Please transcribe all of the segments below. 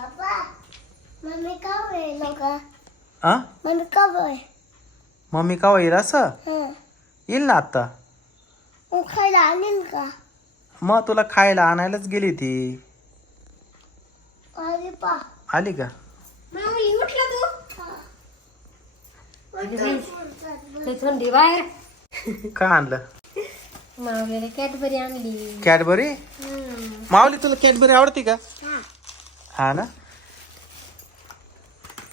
बाबा मम्मी का येईल का आ? मम्मी का होय? मम्मी का येईल असं? हं. येईल ना मग खायला आणीन का? मग तुला खायला आणायलाच गेली ती आली का? थंडी बाहेर. काय आणलं? माऊलीला कॅडबरी आणली. कॅडबरी. माऊली तुला कॅडबरी आवडती का? हा ना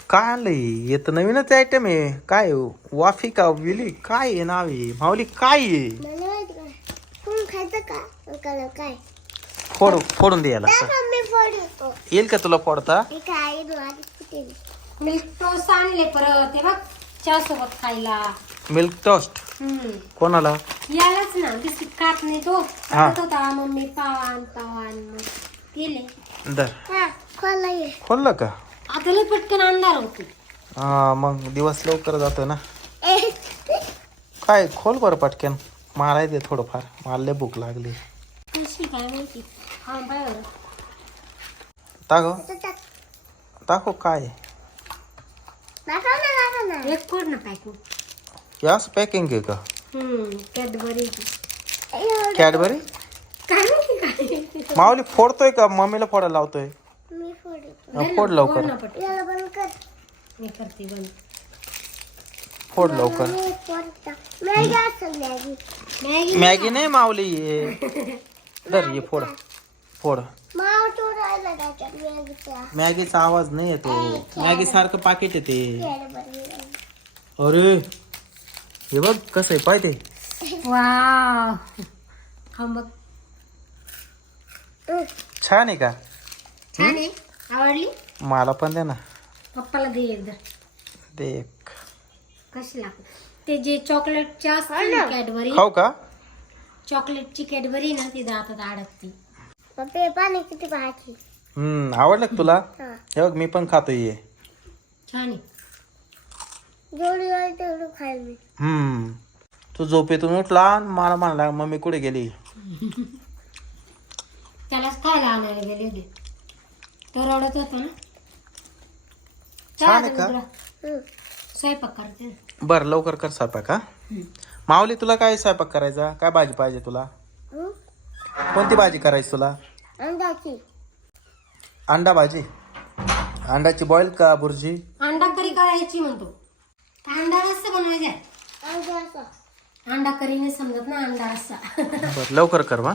काय आणलं ही? हे तर नवीनच आयटम आहे. काय आहे? वाफी का विली काय आहे नाव आहे? माऊली काय आहे? मला माहिती का? तुम्ही खायचं का? का काय? फोड फोडून दे याला. त्या मम्मी फोडतो. येईल का तुला फोडता? हे काय माझी कुठे मिल्क टोस्ट आणले परत. बघ चहा सोबत खायला. मिल्क टोस्ट हम्म. कोणाला? यालाच ना. बिस्किट खात नाही तो. हा. होता मम्मी पावान पावान मग केले दर. हा खोललं का? आता लय पटकन अंधार होती हा मग दिवस लवकर जातो ना. काय खोल बरं पटकन. माराय दे थोडंफार. मला लय भूक लागली. कशी काय माहिती? हा दाखव. दाखव काय एक ना पॅकिंग आहे का? कॅडबरी कॅडबरी काय माहिती काय? माऊली फोडतोय का? मम्मीला फोडायला लावतोय. मी फोडतो. हा, फोड लवकर. ना पटकन. याला बंद कर. मी करते बंद फोड लवकर. मी फोडतो. मॅगी असेल मॅगी. मॅगी मॅगी नाही माऊली ये. दर ये फोड. फोड. माव तो राहिला त्याच्यात मॅगीचा. मॅगीचा आवाज नाही येतो मॅगी सारखं पाकिट येते. अरे हे बघ कसं आहे पाहिजे वाव. हा बघ छान आहे का? छान आहे. आवडली? मला पण दे ना. पप्पाला दे एकदा. दे एक. कशी लागते? ते जे चॉकलेटचे असते ना कॅडबरी. खाऊ का? चॉकलेटची कॅडबरी ना ती दातात अडकते पप्पे पाणी किती पाहायची हम्म आवडलं का तुला? हा. हे बघ मी पण खातोय ये. छान आहे. जेवढी वेळ तेवढं खाईल मी. हम्म. तू झोपेतून उठला आणि मला म्हणला मम्मी कुठे गेली? त्यालाच खायला आणायला गेले होते. तो रडत होता ना. छान आहे चला का? तुला हं. स्वयंपाक करते. बर लवकर कर स्वयंपाक हा? माऊली तुला काय स्वयंपाक करायचा? काय भाजी पाहिजे तुला? हं? कोणती भाजी करायची तुला? अंड्याची. अंडा भाजी? अंडाची बॉईल का बुर्जी? अंडा करी करायची म्हणतो. का अंडा रस्सा बनवायचा अंड्याचा अंडा करी नाही समजत ना अंडा रस्सा. बर लवकर कर वा